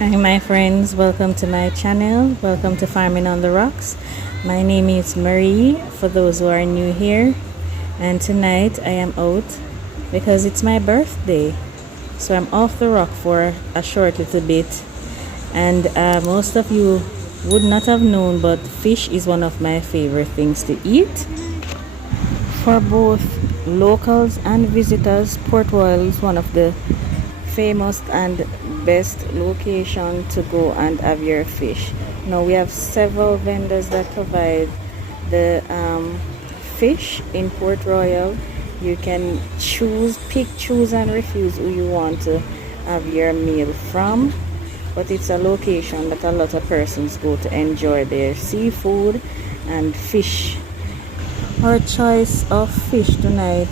Hi my friends, welcome to my channel. Welcome to Farming on the Rocks. My name is Marie for those who are new here, and tonight I am out because it's my birthday. So I'm off the rock for a short little bit, and most of you would not have known, but fish is one of my favorite things to eat. For both locals and visitors, Port Royal is one of the famous and best location to go and have your fish. Now we have several vendors that provide the fish in Port Royal. You can pick, choose and refuse who you want to have your meal from, but it's a location that a lot of persons go to enjoy their seafood and fish. Our choice of fish tonight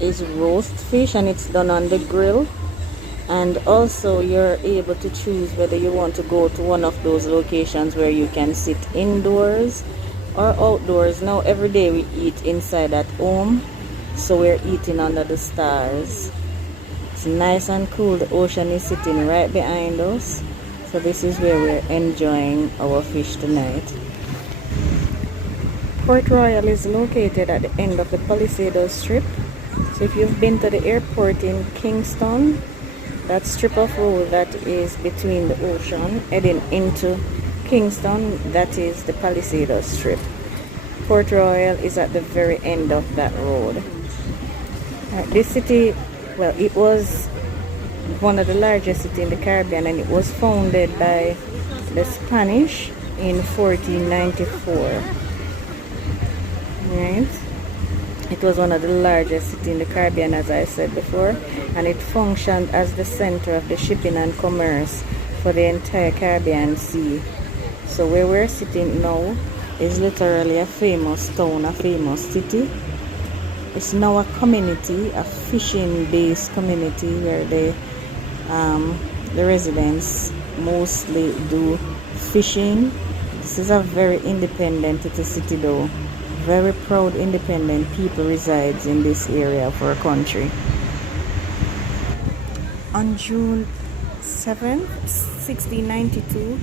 is roast fish, and it's done on the grill. And also you're able to choose whether you want to go to one of those locations where you can sit indoors or outdoors. Now every day we eat inside at home, so we're eating under the stars. It's nice and cool. The ocean is sitting right behind us, so this is where we're enjoying our fish tonight. Port Royal is located at the end of the Palisades Strip. So if you've been to the airport in Kingston, that strip of road that is between the ocean heading into Kingston, that is the Palisades Strip. Port Royal is at the very end of that road. This city, well, it was one of the largest cities in the Caribbean, and it was founded by the Spanish in 1494. Right? It was one of the largest cities in the Caribbean, as I said before, and it functioned as the center of the shipping and commerce for the entire Caribbean Sea. So where we're sitting now is literally a famous town, a famous city. It's now a community, a fishing-based community where the residents mostly do fishing. This is a very independent little city though. Very proud, independent people resides in this area of our country. On June 7th, 1692,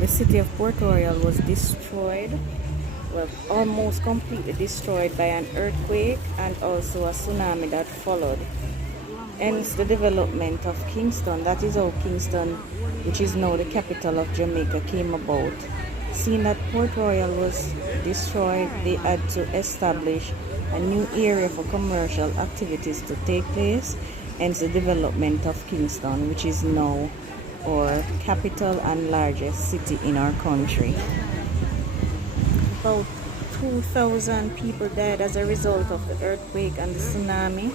the city of Port Royal was destroyed, well, almost completely destroyed by an earthquake and also a tsunami that followed. Hence the development of Kingston. That is how Kingston, which is now the capital of Jamaica, came about. Seeing that Port Royal was destroyed, they had to establish a new area for commercial activities to take place, hence the development of Kingston, which is now our capital and largest city in our country. About 2,000 people died as a result of the earthquake and the tsunami,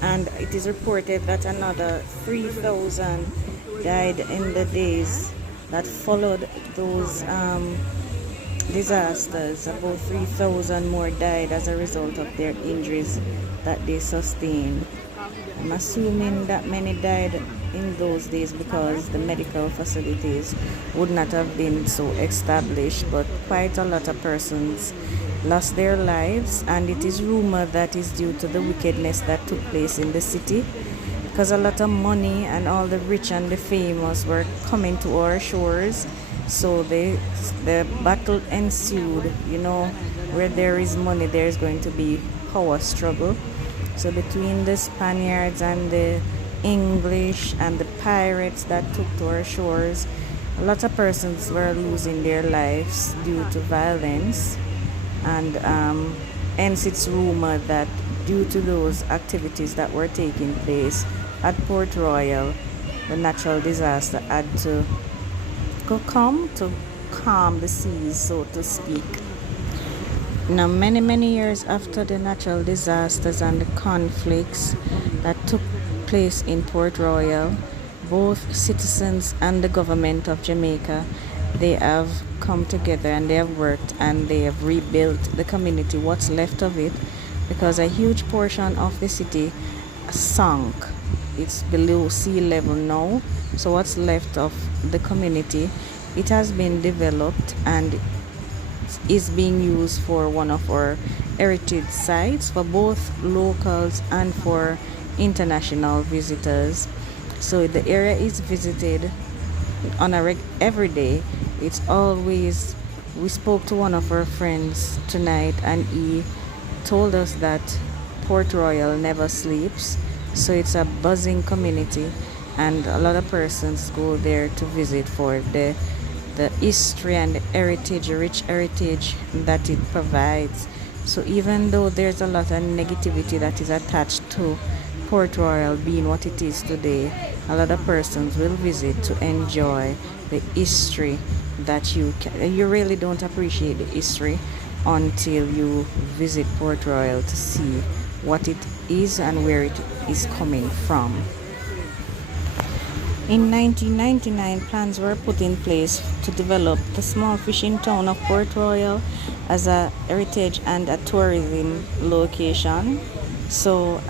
and it is reported that another 3,000 died in the days that followed those disasters. About 3,000 more died as a result of their injuries that they sustained. I'm assuming that many died in those days because the medical facilities would not have been so established, but quite a lot of persons lost their lives, and it is rumored that is due to the wickedness that took place in the city, because a lot of money and all the rich and the famous were coming to our shores. So the battle ensued. You know, where there is money, there is going to be power struggle. So between the Spaniards and the English and the pirates that took to our shores, a lot of persons were losing their lives due to violence, and hence it's rumored that due to those activities that were taking place at Port Royal, the natural disaster had to come to calm the seas, so to speak. Now, many years after the natural disasters and the conflicts that took place in Port Royal, both citizens and the government of Jamaica, they have come together and they have worked and they have rebuilt the community, what's left of it, because a huge portion of the city sunk. It's below sea level now, so what's left of the community, it has been developed and is being used for one of our heritage sites for both locals and for international visitors. So the area is visited on a every day. It's always, we spoke to one of our friends tonight, and he told us that Port Royal never sleeps. So it's a buzzing community, and a lot of persons go there to visit for the history and the heritage, rich heritage that it provides. So even though there's a lot of negativity that is attached to Port Royal being what it is today, a lot of persons will visit to enjoy the history that you really don't appreciate the history until you visit Port Royal to see what it is and where it is coming from. In 1999, plans were put in place to develop the small fishing town of Port Royal as a heritage and a tourism location. So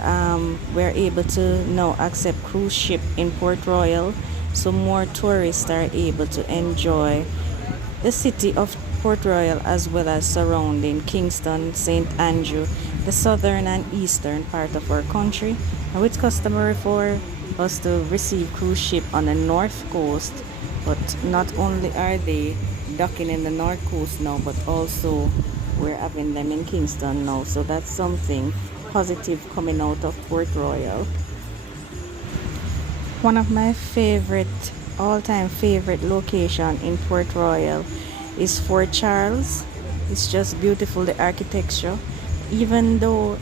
we're able to now accept cruise ship in Port Royal, so more tourists are able to enjoy the city of Port Royal as well as surrounding Kingston, St. Andrew, the southern and eastern part of our country. Now it's customary for us to receive cruise ship on the north coast, but not only are they docking in the north coast now, but also we're having them in Kingston now. So that's something positive coming out of Port Royal. One of my all-time favorite location in Port Royal is Fort Charles. It's just beautiful, the architecture. Even though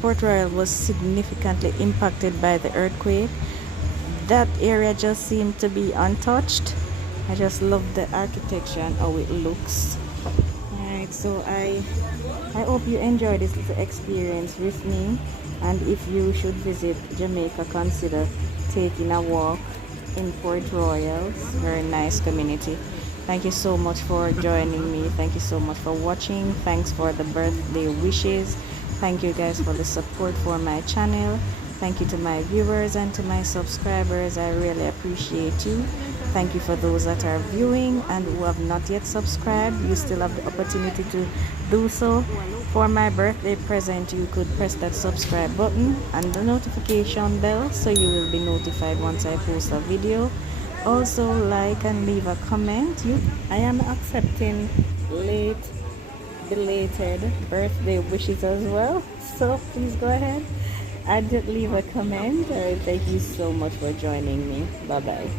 Port Royal was significantly impacted by the earthquake, that area just seemed to be untouched. I just love the architecture and how it looks. Alright, so I hope you enjoyed this little experience with me, and if you should visit Jamaica, consider taking a walk in Port Royal. Very nice community. Thank you so much for joining me. Thank you so much for watching. Thanks for the birthday wishes. Thank you guys for the support for my channel. Thank you to my viewers and to my subscribers. I really appreciate you. Thank you for those that are viewing and who have not yet subscribed. You still have the opportunity to do so. For my birthday present, you could press that subscribe button and the notification bell so you will be notified once I post a video. Also, like and leave a comment. I am accepting belated birthday wishes as well, so please go ahead and leave a comment. Thank you so much for joining me. Bye bye.